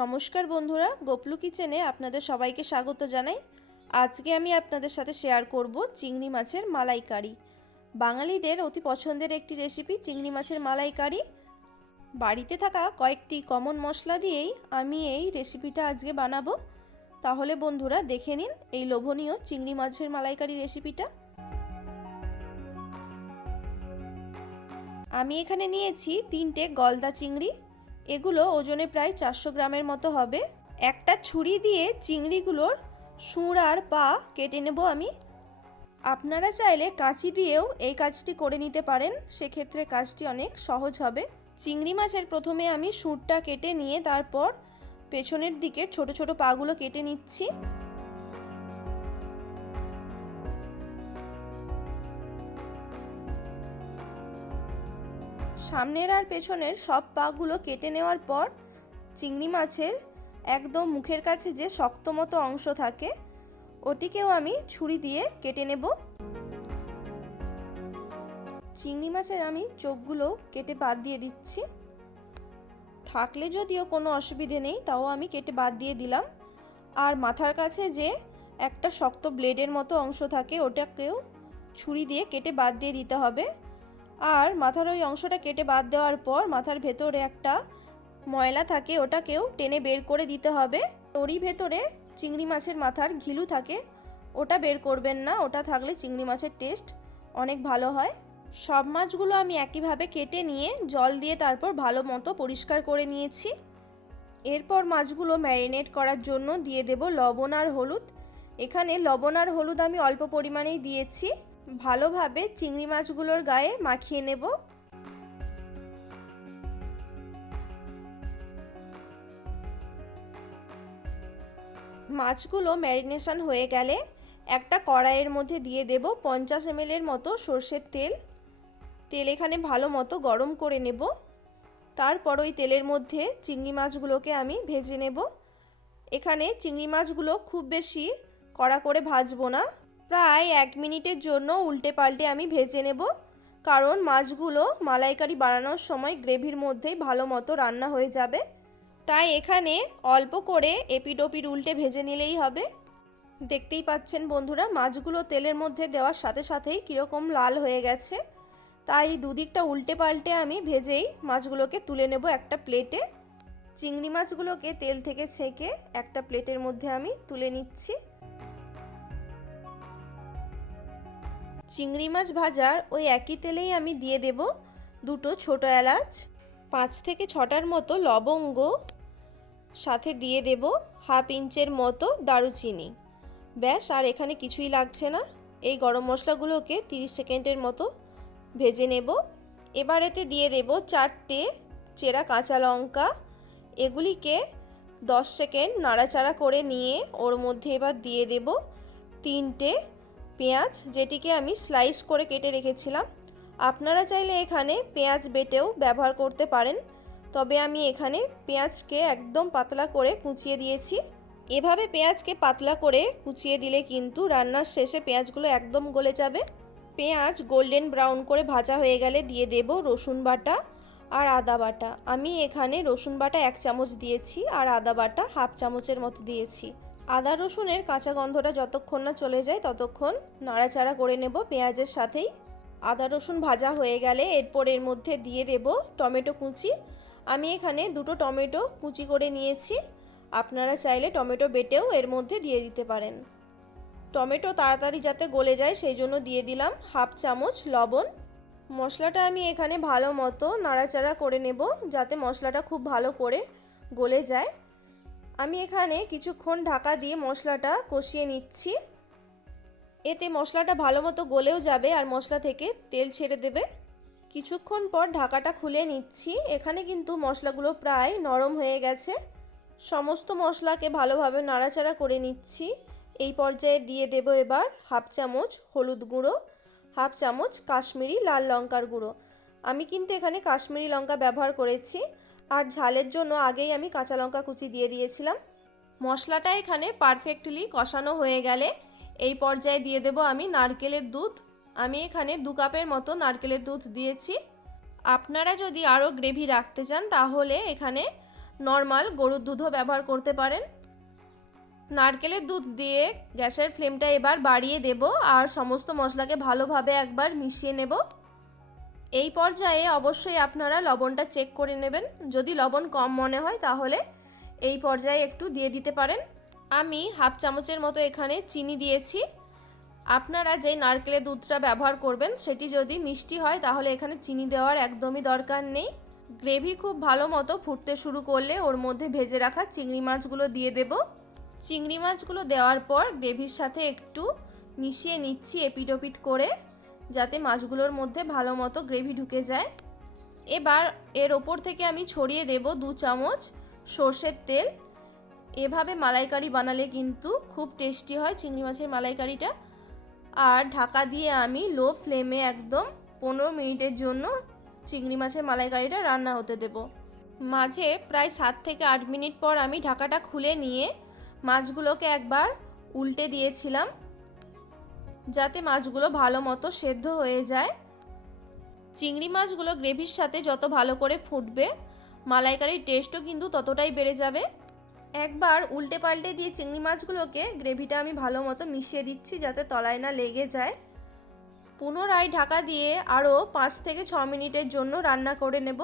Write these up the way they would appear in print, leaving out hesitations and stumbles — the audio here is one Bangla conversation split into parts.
নমস্কার বন্ধুরা, গোপলু কিচেনে আপনাদের সবাইকে স্বাগত জানাই। আজকে আমি আপনাদের সাথে শেয়ার করব চিংড়ি মাছের মালাইকারি। বাঙালিদের অতি পছন্দের একটি রেসিপি চিংড়ি মাছের মালাইকারি। বাড়িতে থাকা কয়েকটি কমন মশলা দিয়েই আমি এই রেসিপিটা আজকে বানাবো। তাহলে বন্ধুরা দেখে নিন এই লোভনীয় চিংড়ি মাছের মালাইকারি রেসিপিটা। আমি এখানে নিয়েছি 3টে গলদা চিংড়ি। এগুলো ওজনে প্রায় 400 গ্রামের মতো হবে। একটা ছুরি দিয়ে চিংড়িগুলোর সুর আর পা কেটে নেব আমি। আপনারা চাইলে কাঁচি দিয়েও এই কাজটি করে নিতে পারেন, সেক্ষেত্রে কাজটি অনেক সহজ হবে। চিংড়ি মাছের প্রথমে আমি সুরটা কেটে নিয়ে তারপর পেছনের দিকের ছোট ছোট পাগুলো কেটে নিচ্ছি। সামনের আর পেছনের সব পাগুলো কেটে নেওয়ার পর চিংড়ি মাছের একদম মুখের কাছে যে শক্ত মতো অংশ থাকে ওটিকেও আমি ছুরি দিয়ে কেটে নেব। চিংড়ি মাছের আমি চোখগুলো কেটে বাদ দিয়ে দিচ্ছি। থাকলে যদিও কোনো অসুবিধে নেই, তাও আমি কেটে বাদ দিয়ে দিলাম। আর মাথার কাছে যে একটা শক্ত ব্লেডের মতো অংশ থাকে ওটাকেও ছুরি দিয়ে কেটে বাদ দিয়ে দিতে হবে। আর মাথার ওই অংশটা কেটে বাদ দেওয়ার পর মাথার ভেতরে একটা ময়লা থাকে, ওটাকেও টেনে বের করে দিতে হবে। ওরই ভেতরে চিংড়ি মাছের মাথার ঘিলু থাকে, ওটা বের করবেন না, ওটা থাকলে চিংড়ি মাছের টেস্ট অনেক ভালো হয়। সব মাছগুলো আমি একইভাবে কেটে নিয়ে জল দিয়ে তারপর ভালো মতো পরিষ্কার করে নিয়েছি। এরপর মাছগুলো ম্যারিনেট করার জন্য দিয়ে দেব লবণ আর হলুদ। এখানে লবণ আর হলুদ আমি অল্প পরিমাণেই দিয়েছি। ভালোভাবে চিংড়ি মাছগুলোর গায়ে মাখিয়ে নেব। মাছগুলো ম্যারিনেশন হয়ে গেলে একটা কড়াইয়ের মধ্যে দিয়ে দেব 50 ml মতো সর্ষের তেল। তেল এখানে ভালো মতো গরম করে নেব। তারপর ওই তেলের মধ্যে চিংড়ি মাছগুলোকে আমি ভেজে নেব। এখানে চিংড়ি মাছগুলো খুব বেশি কড়া করে ভাজবো না, প্রায় 1 মিনিটের জন্য উল্টে পাল্টে আমি ভেজে নেব। কারণ মাছগুলো মালাইকারি বানানোর সময় গ্রেভির মধ্যেই ভালো মতো রান্না হয়ে যাবে, তাই এখানে অল্প করে এপিট ওপিট উল্টে ভেজে নিলেই হবে। দেখতেই পাচ্ছেন বন্ধুরা, মাছগুলো তেলের মধ্যে দেওয়ার সাথে সাথেই কীরকম লাল হয়ে গেছে। তাই দুদিকটা উল্টে পাল্টে আমি ভেজেই মাছগুলোকে তুলে নেব একটা প্লেটে। চিংড়ি মাছগুলোকে তেল থেকে ছেঁকে একটা প্লেটের মধ্যে আমি তুলে নিচ্ছি। চিংড়ি মাছ ভাজার ওই একই তেলেই আমি দিয়ে দেব 2টো ছোটো এলাচ, 5 থেকে 6টার মতো লবঙ্গ, সাথে দিয়ে দেব 1/2 ইঞ্চের মতো দারুচিনি। ব্যাস, আর এখানে কিছুই লাগছে না। এই গরম মশলাগুলোকে 30 সেকেন্ডের মতো ভেজে নেব। এবার এতে দিয়ে দেব 4টে চেরা কাঁচা লঙ্কা। এগুলিকে 10 সেকেন্ড নাড়াচাড়া করে নিয়ে ওর মধ্যে এবার দিয়ে দেব 3টে পেঁয়াজ, যেটিকে আমি স্লাইস করে কেটে রেখেছিলাম। আপনারা চাইলে এখানে পেঁয়াজ বেটেও ব্যবহার করতে পারেন, তবে আমি এখানে পেঁয়াজকে একদম পাতলা করে কুচিয়ে দিয়েছি। এভাবে পেঁয়াজকে পাতলা করে কুচিয়ে দিলে কিন্তু রান্নার শেষে পেঁয়াজগুলো একদম গলে যাবে। পেঁয়াজ গোল্ডেন ব্রাউন করে ভাজা হয়ে গেলে দিয়ে দেব রসুন বাটা আর আদা বাটা। আমি এখানে রসুন বাটা 1 চামচ দিয়েছি আর আদা বাটা 1/2 চামচের মতো দিয়েছি। আদা রসুনের কাঁচা গন্ধটা যতক্ষণ না চলে যায় ততক্ষণ নাড়াচাড়া করে নেব পেঁয়াজের সাথেই। আদা রসুন ভাজা হয়ে গেলে এরপর এর মধ্যে দিয়ে দেব টমেটো কুচি। আমি এখানে 2টো টমেটো কুচি করে নিয়েছি। আপনারা চাইলে টমেটো বেটেও এর মধ্যে দিয়ে দিতে পারেন। টমেটো তাড়াতাড়ি যাতে গলে যায় সেই জন্য দিয়ে দিলাম 1/2 চামচ লবণ। মশলাটা আমি এখানে ভালো মতো নাড়াচাড়া করে নেব যাতে মশলাটা খুব ভালো করে গলে যায়। আমি এখানে কিছুক্ষণ ঢাকা দিয়ে মশলাটা কষিয়ে নিচ্ছি। এতে মশলাটা ভালো মতো গলেও যাবে আর মশলা থেকে তেল ছেড়ে দেবে। কিছুক্ষণ পর ঢাকাটা খুলে নিচ্ছি। এখানে কিন্তু মশলাগুলো প্রায় নরম হয়ে গেছে। সমস্ত মশলাকে ভালোভাবে নাড়াচাড়া করে নিচ্ছি। এই পর্যায়ে দিয়ে দেব এবার 1/2 চামচ হলুদ গুঁড়ো, 1/2 চামচ কাশ্মীরি লাল লঙ্কার গুঁড়ো। আমি কিন্তু এখানে কাশ্মীরি লঙ্কা ব্যবহার করেছি, আর ঝালের জন্য আগেই আমি কাঁচা লঙ্কা কুচি দিয়ে দিয়েছিলাম। মশলাটা এখানে পারফেক্টলি কষানো হয়ে গেলে এই পর্যায়ে দিয়ে দেব আমি নারকেলের দুধ। আমি এখানে 2 কাপের মতো নারকেলের দুধ দিয়েছি। আপনারা যদি আরও গ্রেভি রাখতে চান তাহলে এখানে নর্মাল গরুর দুধও ব্যবহার করতে পারেন। নারকেলের দুধ দিয়ে গ্যাসের ফ্লেমটা এবার বাড়িয়ে দেব আর সমস্ত মশলাকে ভালোভাবে একবার মিশিয়ে নেব। এই পর্যায়ে অবশ্যই আপনারা লবণটা চেক করে নেবেন, যদি লবণ কম মনে হয় তাহলে এই পর্যায়ে একটু দিয়ে দিতে পারেন। আমি হাফ চামচের মতো এখানে চিনি দিয়েছি। আপনারা যেই নারকেলের দুধটা ব্যবহার করবেন সেটি যদি মিষ্টি হয় তাহলে এখানে চিনি দেওয়ার একদমই দরকার নেই। গ্রেভি খুব ভালো মতো ফুটতে শুরু করলে ওর মধ্যে ভেজে রাখা চিংড়ি মাছগুলো দিয়ে দেব। চিংড়ি মাছগুলো দেওয়ার পর গ্রেভির সাথে একটু মিশিয়ে নিচ্ছি এপিট ওপিট করে, যাতে মাছগুলোর মধ্যে ভালো মতো গ্রেভি ঢুকে যায়। এবার এর ওপর থেকে আমি ছড়িয়ে দেব 2 চামচ সর্ষের তেল। এভাবে মালাইকারি বানালে কিন্তু খুব টেস্টি হয় চিংড়ি মাছের মালাইকারিটা। আর ঢাকা দিয়ে আমি লো ফ্লেমে একদম 15 মিনিটের জন্য চিংড়ি মাছের মালাইকারিটা রান্না হতে দেব। মাঝে প্রায় 7 থেকে 8 মিনিট পর আমি ঢাকাটা খুলে নিয়ে মাছগুলোকে একবার উল্টে দিয়েছিলাম, যাতে মাছগুলো ভালো মতো সেদ্ধ হয়ে যায়। চিংড়ি মাছগুলো গ্রেভির সাথে যত ভালো করে ফুটবে মালাইকারির টেস্টও কিন্তু ততটাই বেড়ে যাবে। একবার উল্টে পাল্টে দিয়ে চিংড়ি মাছগুলোকে গ্রেভিটা আমি ভালো মতো মিশিয়ে দিচ্ছি যাতে তলায় না লেগে যায়। পুনরায় ঢাকা দিয়ে আরও 5 থেকে 6 মিনিটের জন্য রান্না করে নেব।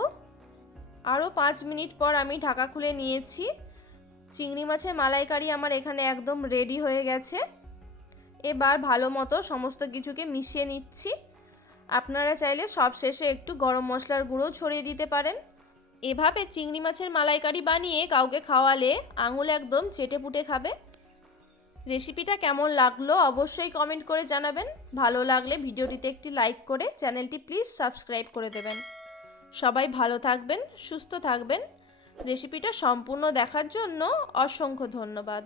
আরও 5 মিনিট পর আমি ঢাকা খুলে নিয়েছি। চিংড়ি মাছের মালাইকারি আমার এখানে একদম রেডি হয়ে গেছে। এবার ভালো মতো সমস্ত কিছুকে মিশিয়ে নিচ্ছি। আপনারা চাইলে সব শেষে একটু গরম মশলার গুঁড়ো ছড়িয়ে দিতে পারেন। এভাবে চিংড়ি মাছের মালাইকারি বানিয়ে কাউকে খাওয়ালে আঙুল একদম চেটেপুটে খাবে। রেসিপিটা কেমন লাগলো অবশ্যই কমেন্ট করে জানাবেন। ভালো লাগলে ভিডিওটিতে একটি লাইক করে চ্যানেলটি প্লিজ সাবস্ক্রাইব করে দেবেন। সবাই ভালো থাকবেন, সুস্থ থাকবেন। রেসিপিটা সম্পূর্ণ দেখার জন্য অসংখ্য ধন্যবাদ।